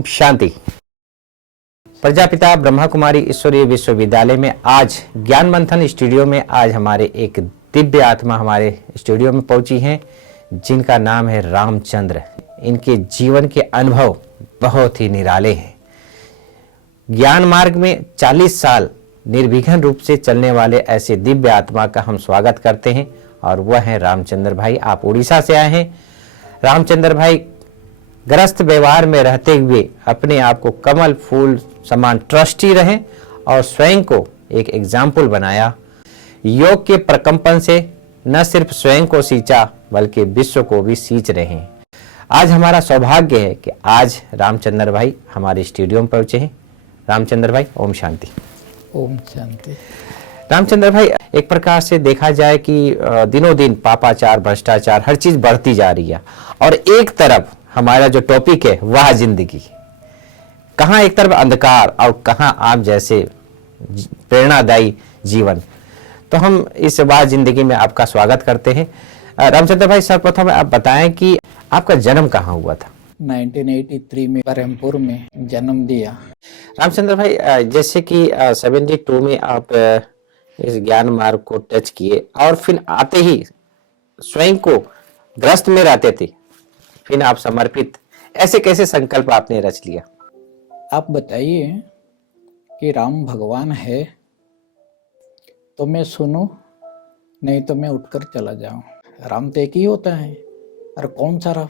ओम शांति। प्रजापिता ब्रह्मा कुमारी ईश्वरीय विश्वविद्यालय में आज ज्ञान मंथन स्टूडियो में आज हमारे एक दिव्य आत्मा हमारे स्टूडियो में पहुंची हैं, जिनका नाम है रामचंद्र। इनके जीवन के अनुभव बहुत ही निराले हैं। ज्ञान मार्ग में 40 साल निर्विघ्न रूप से चलने वाले ऐसे दिव्य आत्मा का हम स्वागत करते हैं और वह है रामचंद्र भाई। आप उड़ीसा से आए हैं। रामचंद्र भाई ग्रस्त व्यवहार में रहते हुए अपने आप को कमल फूल समान ट्रस्टी रहे और स्वयं को एक एग्जाम्पल बनाया। योग के प्रकंपन से न सिर्फ स्वयं को सींचा बल्कि विश्व को भी सींच रहे हैं। आज हमारा सौभाग्य है कि आज रामचंद्र भाई हमारे स्टूडियो में पहुंचे हैं। रामचंद्र भाई ओम शांति। ओम शांति। रामचंद्र भाई, एक प्रकार से देखा जाए कि दिनों दिन पापाचार भ्रष्टाचार हर चीज बढ़ती जा रही है और एक तरफ हमारा जो टॉपिक है वह जिंदगी, कहाँ एक तरफ अंधकार और कहाँ आप जैसे प्रेरणादायी जीवन। तो हम इस वाह जिंदगी में आपका स्वागत करते हैं। रामचंद्र भाई, सर्वप्रथम आप बताएं कि आपका जन्म कहाँ हुआ था? 1983 में बरहमपुर में जन्म दिया। रामचंद्र भाई, जैसे कि 72 में आप इस ज्ञान मार्ग को टच किए और फिर आते ही स्वयं को ग्रस्त में रहते थे, फिर आप समर्पित, ऐसे कैसे संकल्प आपने रच लिया? आप बताइए कि राम भगवान है तो मैं सुनूं, नहीं तो मैं उठकर चला जाऊं। राम तो एक ही होता है, और कौन सा राम?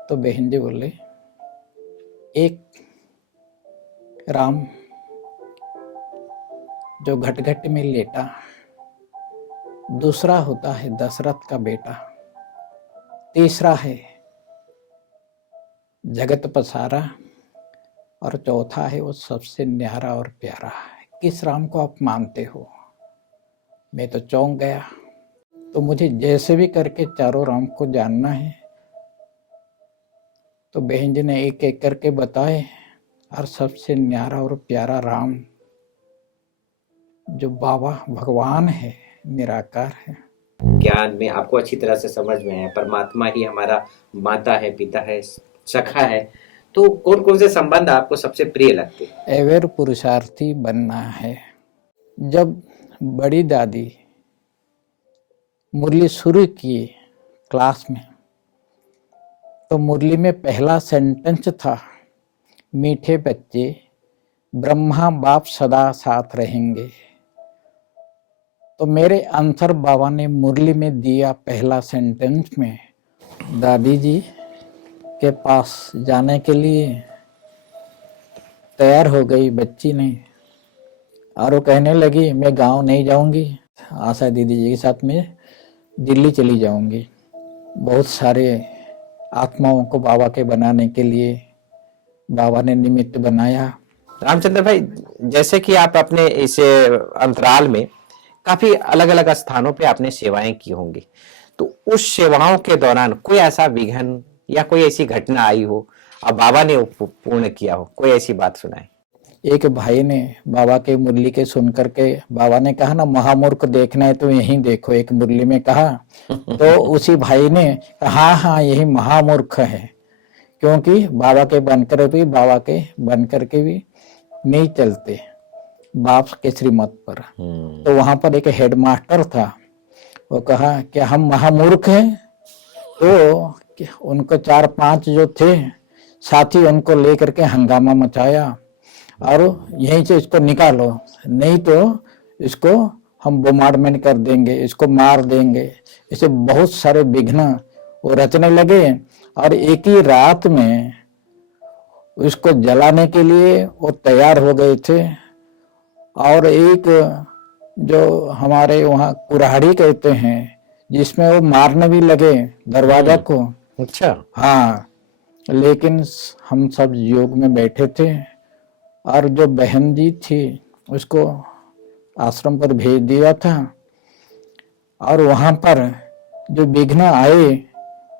तो बहन जी बोले, एक राम जो घट में लेटा, दूसरा होता है दशरथ का बेटा, तीसरा है जगत पसारा, और चौथा है वो सबसे न्यारा और प्यारा। किस राम को आप मानते हो? मैं तो चौंक गया। तो मुझे जैसे भी करके चारों राम को जानना है। तो बहन जी ने एक एक करके बताए, और सबसे न्यारा और प्यारा राम जो बाबा भगवान है, निराकार है। ज्ञान में आपको अच्छी तरह से समझ में है, परमात्मा ही हमारा माता है, पिता है, सखा है। तो कौन कौन से संबंध आपको सबसे प्रिय लगते हैं? अवेर पुरुषार्थी बनना है। जब बड़ी दादी मुरली शुरू की क्लास में, तो मुरली में पहला सेंटेंस था, मीठे बच्चे ब्रह्मा बाप सदा साथ रहेंगे। तो मेरे आंसर बाबा ने मुरली में दिया पहला सेंटेंस में। दादी जी के पास जाने के लिए तैयार हो गई बच्ची ने, और वो कहने लगी, मैं गांव नहीं जाऊंगी, आशा दीदी जी के साथ में दिल्ली चली जाऊंगी। बहुत सारे आत्माओं को बाबा के बनाने के लिए बाबा ने निमित्त बनाया। रामचंद्र भाई, जैसे कि आप अपने इस अंतराल में काफी अलग अलग स्थानों पे आपने सेवाएं की होंगी, तो उस सेवाओं के दौरान कोई ऐसा विघ्न या कोई ऐसी घटना आई हो और बाबा ने पूर्ण किया हो, कोई ऐसी बात सुनाए? एक भाई ने बाबा के मुरली के सुन करके, बाबा ने कहा ना महामूर्ख देखना है तो यहीं देखो, एक मुरली में कहा। तो उसी भाई ने हाँ हाँ यही महामूर्ख है, क्योंकि बाबा के बनकर भी बाबा के बनकर के भी नहीं चलते बाप के श्रीमत पर। तो वहां पर एक हेडमास्टर था, वो कहा कि हम महामूर्ख हैं। तो उनको 4-5 जो थे साथी, उनको लेकर के हंगामा मचाया और यहीं से इसको निकालो, नहीं तो इसको हम बोमार्डमेंट कर देंगे, इसको मार देंगे। इसे बहुत सारे विघ्न वो रचने लगे, और एक ही रात में उसको जलाने के लिए वो तैयार हो गए थे। और एक जो हमारे वहाँ कुल्हाड़ी कहते हैं, जिसमें वो मारने भी लगे दरवाजा को। अच्छा। हाँ, लेकिन हम सब योग में बैठे थे, और जो बहन जी थी उसको आश्रम पर भेज दिया था, और वहाँ पर जो विघ्न आए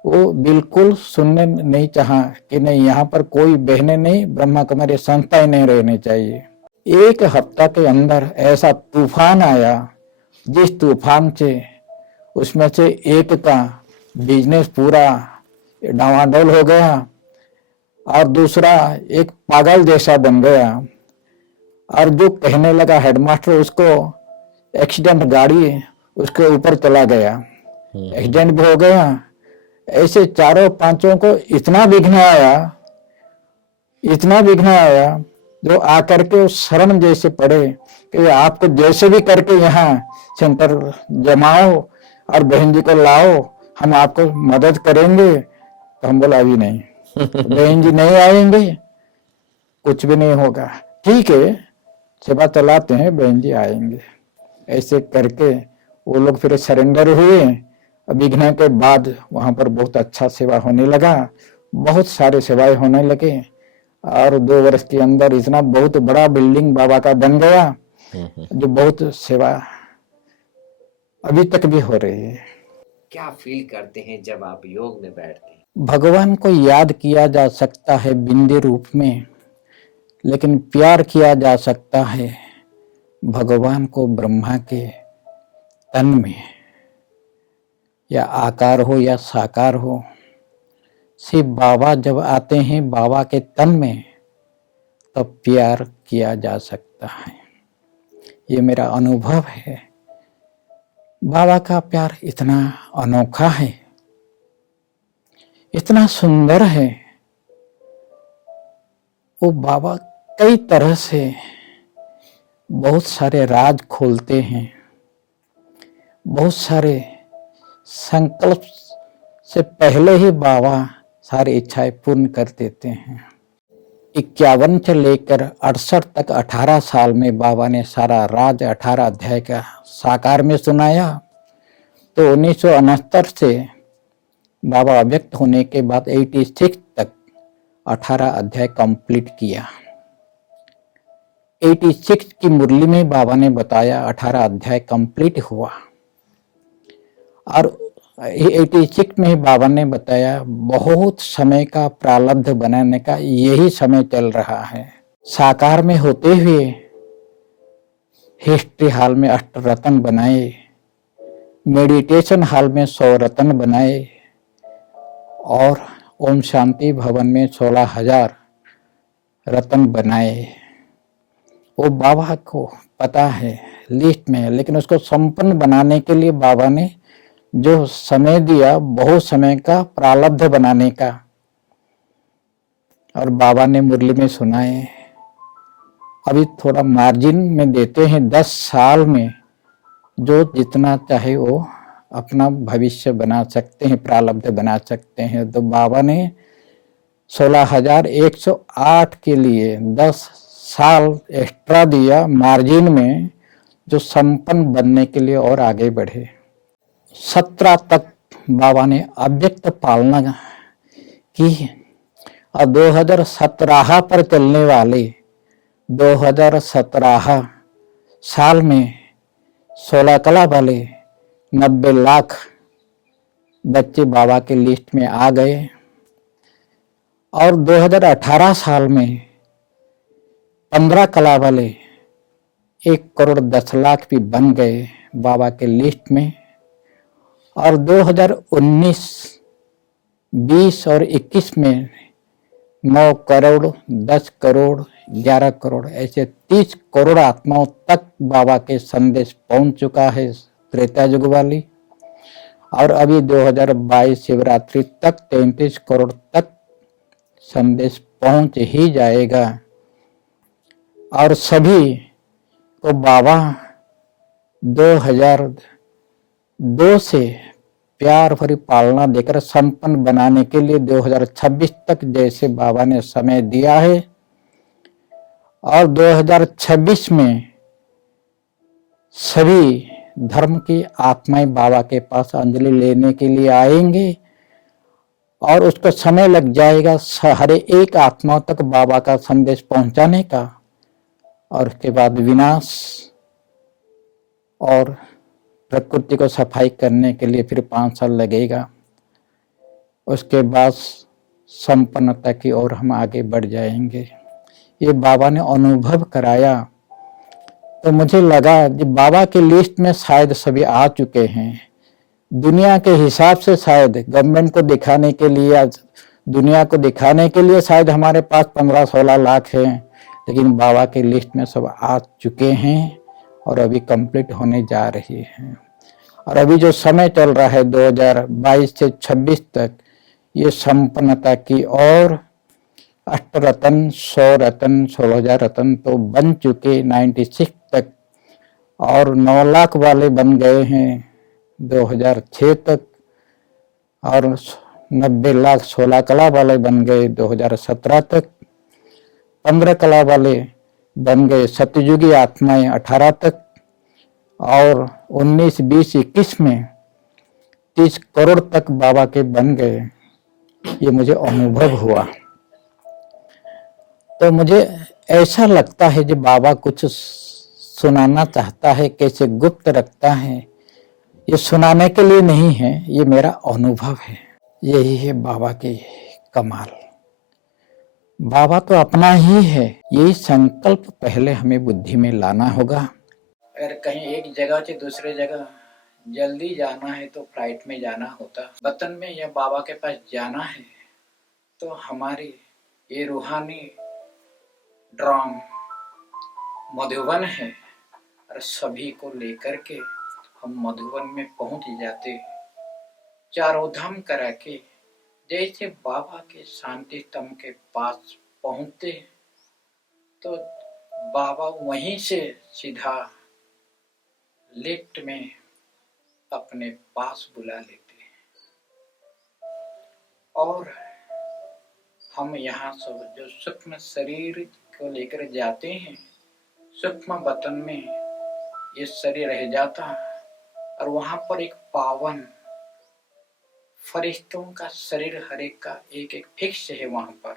वो बिल्कुल सुनने नहीं चाहा कि नहीं, यहाँ पर कोई बहने नहीं, ब्रह्मा कुमारी संस्थाएं नहीं रहने चाहिए। एक हफ्ता के अंदर ऐसा तूफान आया, जिस तूफान से उसमें से एक का बिजनेस पूरा डावाडोल हो गया, और दूसरा एक पागल जैसा बन गया। और जो कहने लगा हेडमास्टर, उसको एक्सीडेंट, गाड़ी उसके ऊपर चला गया, एक्सीडेंट भी हो गया। ऐसे चारों पांचों को इतना विघ्न आया, इतना विघ्न आया, जो आकर के उस शरण जैसे पड़े कि आपको जैसे भी करके यहाँ सेंटर जमाओ और बहन जी को लाओ, हम आपको मदद करेंगे। तो हम बोला अभी नहीं, बहन जी नहीं आएंगे, कुछ भी नहीं होगा, ठीक है सेवा चलाते हैं, बहन जी आएंगे। ऐसे करके वो लोग फिर सरेंडर हुए। विघ्न के बाद वहां पर बहुत अच्छा सेवा होने लगा, बहुत सारे सेवाएं होने लगे। और 2 वर्ष के अंदर इतना बहुत बड़ा बिल्डिंग बाबा का बन गया, जो बहुत सेवा अभी तक भी हो रही है। क्या फील करते हैं जब आप योग में बैठते हैं? भगवान को याद किया जा सकता है बिंदी रूप में, लेकिन प्यार किया जा सकता है भगवान को ब्रह्मा के तन में, या आकार हो या साकार हो। सिर्फ बाबा जब आते हैं बाबा के तन में, तब प्यार किया जा सकता है। ये मेरा अनुभव है। बाबा का प्यार इतना अनोखा है, इतना सुंदर है। वो बाबा कई तरह से बहुत सारे राज खोलते हैं, बहुत सारे संकल्प से पहले ही बाबा सारी इच्छाएं पूर्ण कर देते हैं। 51 से लेकर 68 तक 18 साल में बाबा ने सारा राज 18 अध्याय का साकार में सुनाया। तो 1969 से बाबा अव्यक्त होने के बाद 86 तक 18 अध्याय कंप्लीट किया। 86 की मुरली में बाबा ने बताया 18 अध्याय कंप्लीट हुआ। और 86 में ही बाबा ने बताया बहुत समय का प्रारब्ध बनाने का यही समय चल रहा है। साकार में होते हुए हिस्ट्री हॉल में 8 रत्न बनाए, मेडिटेशन हॉल में 100 रत्न बनाए, और ओम शांति भवन में 16,000 रत्न बनाए। वो बाबा को पता है, लिस्ट में है, लेकिन उसको संपन्न बनाने के लिए बाबा ने जो समय दिया, बहुत समय का प्रारब्ध बनाने का। और बाबा ने मुरली में सुनाए, अभी थोड़ा मार्जिन में देते हैं, 10 साल में जो जितना चाहे वो अपना भविष्य बना सकते हैं, प्रारब्ध बना सकते हैं। तो बाबा ने 16,108 के लिए 10 साल एक्स्ट्रा दिया मार्जिन में, जो संपन्न बनने के लिए और आगे बढ़े। 17 तक बाबा ने अव्यक्त पालना की, और 2017 पर चलने वाले 2017 साल में 16 कला वाले 90 लाख बच्चे बाबा के लिस्ट में आ गए। और 2018 साल में 15 कला वाले 1 करोड़ 10 लाख भी बन गए बाबा के लिस्ट में। और 2019, 20 और 21 में 9 करोड़, 10 करोड़, 11 करोड़, ऐसे 30 करोड़ आत्माओं तक बाबा के संदेश पहुंच चुका है त्रेता युग वाली। और अभी 2022 शिवरात्रि तक 33 करोड़ तक संदेश पहुंच ही जाएगा। और सभी को बाबा 2002 से प्यार भरी पालना देकर संपन्न बनाने के लिए 2026 तक जैसे बाबा ने समय दिया है। और 2026 में सभी धर्म की आत्माएं बाबा के पास अंजलि लेने के लिए आएंगे, और उसको समय लग जाएगा हर एक आत्मा तक बाबा का संदेश पहुंचाने का। और उसके बाद विनाश और प्रकृति को सफाई करने के लिए फिर 5 साल लगेगा। उसके बाद संपन्नता की ओर हम आगे बढ़ जाएंगे। ये बाबा ने अनुभव कराया। तो मुझे लगा कि बाबा की लिस्ट में शायद सभी आ चुके हैं। दुनिया के हिसाब से शायद गवर्नमेंट को दिखाने के लिए दुनिया को दिखाने के लिए शायद हमारे पास 15-16 लाख हैं, लेकिन बाबा के लिस्ट में सब आ चुके हैं और अभी कंप्लीट होने जा रही हैं। और अभी जो समय चल रहा है 2022 से 26 तक, ये संपन्नता की और अष्ट रत्न, 100 रत्न, 16,000 रत्न तो बन चुके 96 तक, और 9 लाख वाले बन गए हैं 2006 तक, और 90 लाख 16 कला वाले बन गए 2017 तक, 15 कला वाले बन गए सतयुगी आत्माएं 18 तक, और 19, 20, 21 में 30 करोड़ तक बाबा के बन गए। ये मुझे अनुभव हुआ। तो मुझे ऐसा लगता है कि बाबा कुछ सुनाना चाहता है, कैसे गुप्त रखता है, ये सुनाने के लिए नहीं है, ये मेरा अनुभव है। यही है बाबा की कमाल। बाबा तो अपना ही है, यही संकल्प पहले हमें बुद्धि में लाना होगा। अगर कहीं एक जगह से दूसरे जगह जल्दी जाना है तो फ्लाइट में जाना होता, वतन में या बाबा के पास जाना है तो हमारी ये रूहानी ड्राम मधुबन है, और सभी को लेकर के हम मधुबन में पहुंच जाते, चारों धाम करा के जैसे बाबा के शांति स्तंभ के पास पहुंचते तो बाबा वहीं से सीधा लिफ्ट में अपने पास बुला लेते, और हम यहाँ सब जो सूक्ष्म शरीर को लेकर जाते हैं, सूक्ष्म वतन में ये शरीर रह जाता, और वहां पर एक पावन फरिश्तों का शरीर हर एक का एक एक फिक्स है वहां पर।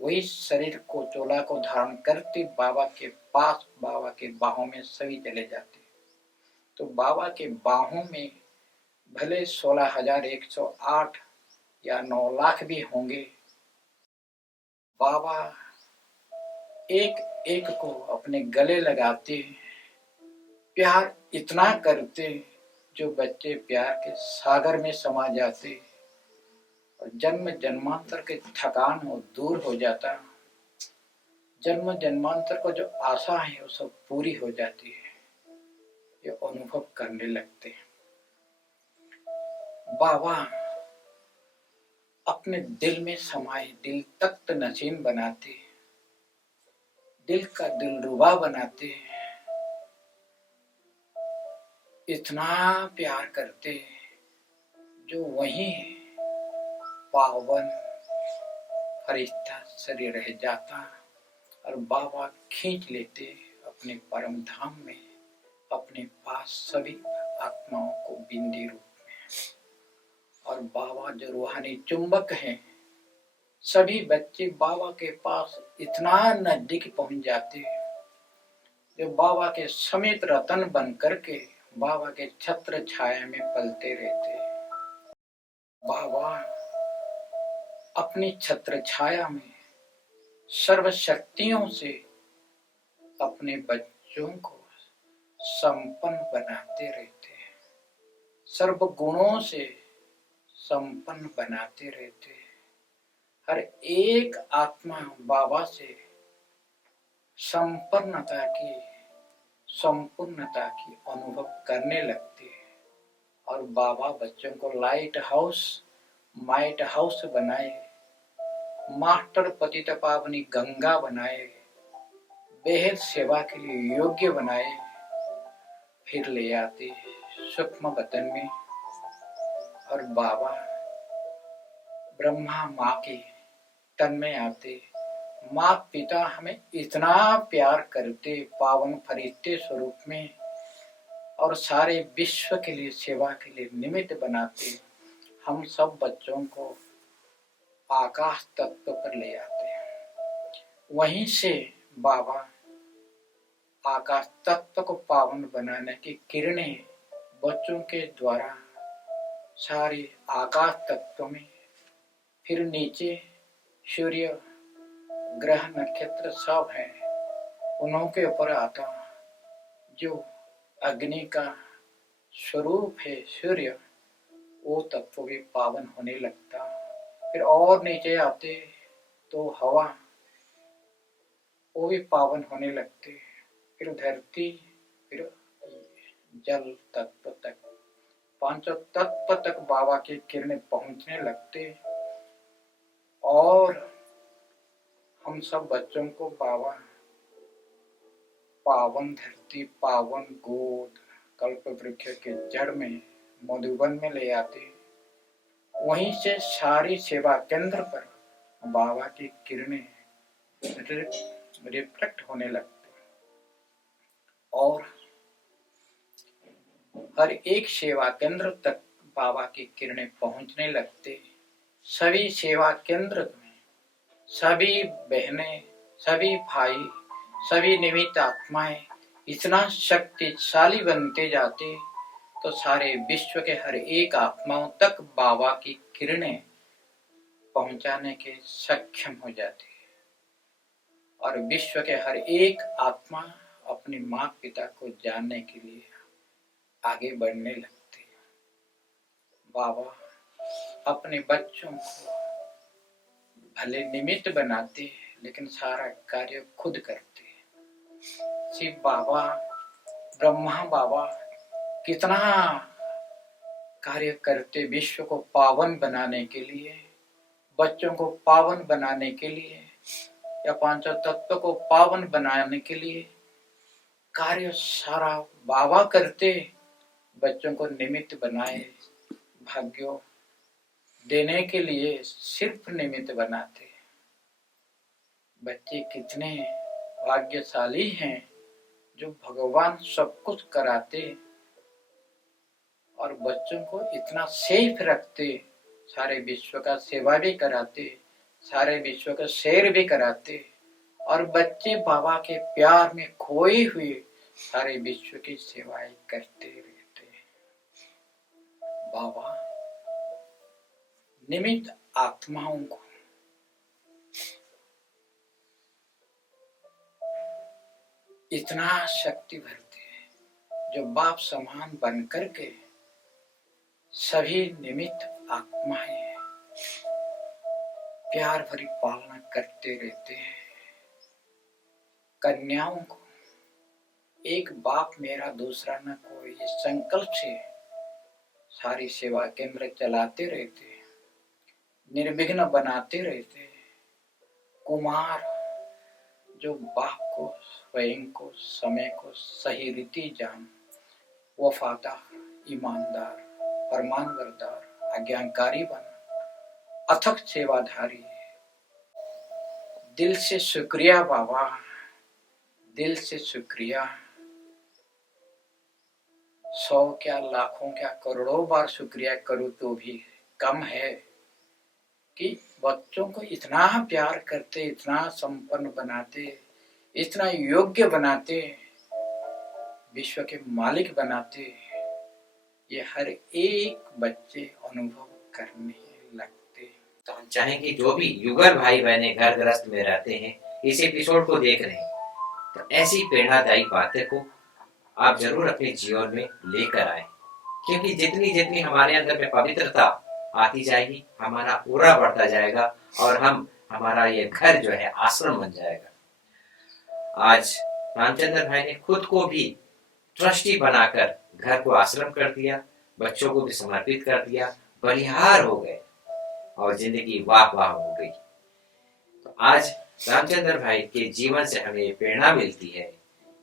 वही शरीर को चोला को धारण करते बाबा के पास, बाबा के बाहों में सभी चले जाते। तो बाबा के बाहों में भले 16,108 या 9 लाख भी होंगे, बाबा एक एक को अपने गले लगाते, प्यार इतना करते जो बच्चे प्यार के सागर में समा जाते, और जन्म जन्मांतर के थकान हो दूर हो जाता, जन्म जन्मांतर को जो आशा है वो सब पूरी हो जाती है, ये अनुभव करने लगते हैं। बाबा अपने दिल में समाये, दिल तख्त नशीन बनाते, दिल का दिलरुबा बनाते, इतना प्यार करते जो वहीं पावन फरिश्ता शरीर रह जाता, और बाबा खींच लेते अपने परम धाम में, अपने पास सभी आत्माओं को बिंदी रूप में। और बाबा जो रूहानी चुंबक हैं, सभी बच्चे बाबा के पास इतना नजदीक पहुंच जाते, जो बाबा के समेत रतन बन करके बाबा के छत्र छाया में पलते रहते। बाबा अपनी छत्र छाया में सर्व शक्तियों से अपने बच्चों को संपन्न बनाते रहते हैं, सर्व गुणों से संपन्न बनाते रहते हैं। हर एक आत्मा बाबा से संपूर्णता की अनुभव करने लगती है, और बाबा बच्चों को लाइट हाउस बनाए, मास्टर पतित पावनी गंगा बनाए, बेहद सेवा के लिए योग्य बनाए, फिर ले आते सूक्ष्म वतन में। और बाबा ब्रह्मा माँ के तन में आते, माँ पिता हमें इतना प्यार करते पावन फरिश्ते स्वरूप में, और सारे विश्व के लिए सेवा के लिए निमित्त बनाते, हम सब बच्चों को आकाश तत्व पर ले आते हैं। वहीं से बाबा आकाश तत्व को पावन बनाने की किरणें बच्चों के द्वारा सारे आकाश तत्व में, फिर नीचे सूर्य ग्रह नक्षत्र सब है, उन्हों के ऊपर आता, जो अग्नि का स्वरूप है सूर्य, वो तत्व भी पावन होने लगता। फिर और नीचे आते तो हवा, वो भी पावन होने लगते, फिर धरती, फिर जल तत्व तक, पांचों तत्व तक बाबा की किरणें पहुंचने लगते। और हम सब बच्चों को बाबा पावन धरती, पावन गोद, कल्प वृक्ष के जड़ में, मधुबन में ले आते। वहीं से सारी सेवा केंद्र पर बाबा की किरणें रिफ्लेक्ट होने लगती और हर एक सेवा केंद्र तक बाबा की किरणें पहुंचने लगते। सभी सेवा केंद्र में सभी बहनें, सभी भाई, सभी निमित्त आत्माएं इतना शक्तिशाली बनते जाते तो सारे विश्व के हर एक आत्माओं तक बाबा की किरणें पहुंचाने के सक्षम हो जाते और विश्व के हर एक आत्मा अपने माँ पिता को जानने के लिए आगे बढ़ने लगते। बाबा अपने बच्चों को भले निमित्त बनाते लेकिन सारा कार्य खुद करते। शिव बाबा, ब्रह्मा बाबा कितना कार्य करते विश्व को पावन बनाने के लिए, बच्चों को पावन बनाने के लिए या पांचों तत्व को पावन बनाने के लिए कार्य सारा बाबा करते। बच्चों को निमित्त बनाए, भाग्यों देने के लिए सिर्फ निमित्त बनाते। बच्चे कितने भाग्यशाली हैं जो भगवान सब कुछ कराते और बच्चों को इतना सेफ रखते, सारे विश्व का सेवा भी कराते, सारे विश्व का शेर भी कराते और बच्चे बाबा के प्यार में खोए हुए सारे विश्व की सेवाएं करते रहते। बाबा निमित्त आत्माओं को इतना शक्ति भरते हैं जो बाप समान बनकर के सभी निमित्त आत्माएं प्यार भरी पालना करते रहते हैं। कन्याओं को एक बाप मेरा दूसरा न कोई, इस संकल्प से सारी सेवा केंद्र चलाते रहते, निर्विघ्न बनाते रहते। कुमार जो बाप को, स्वयं को, समय को सही रीति जान, वफादार, ईमानदार, फरमानबरदार, आज्ञाकारी बन, अथक सेवाधारी। दिल से शुक्रिया बाबा, दिल से शुक्रिया। 100 क्या, लाखों क्या, करोड़ों बार शुक्रिया करूं तो भी कम है कि बच्चों को इतना प्यार करते, इतना संपन्न बनाते, इतना योग्य बनाते, विश्व के मालिक बनाते। ये हर एक बच्चे अनुभव करने लगते। तो हम चाहेंगे जो भी युगल भाई बहने घर गृहस्थ में रहते हैं, इस एपिसोड को देख रहे हैं, तो ऐसी प्रेरणादायी बातें को आप जरूर अपने जीवन में लेकर आए, क्योंकि जितनी जितनी हमारे अंदर में पवित्रता आती जाएगी, हमारा पूरा बढ़ता जाएगा और हमारा ये घर जो है आश्रम बन जाएगा। आज रामचंद्र भाई ने खुद को भी ट्रस्टी बनाकर घर को आश्रम कर दिया, बच्चों को भी समर्पित कर दिया, बलिहार हो गए और जिंदगी वाह वाह हो गई। तो आज रामचंद्र भाई के जीवन से हमें प्रेरणा मिलती है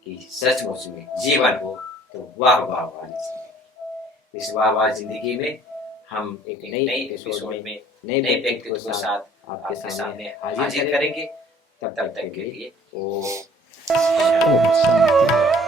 कि सचमुच में जीवन हो तो वाह वाह वाली जिंदगी। इस वाह वाह जिंदगी में हम एक नई एपिसोड में नए व्यक्तित्व के साथ आपके सामने हाजिर करेंगे। तब तक के लिए ओम शांति।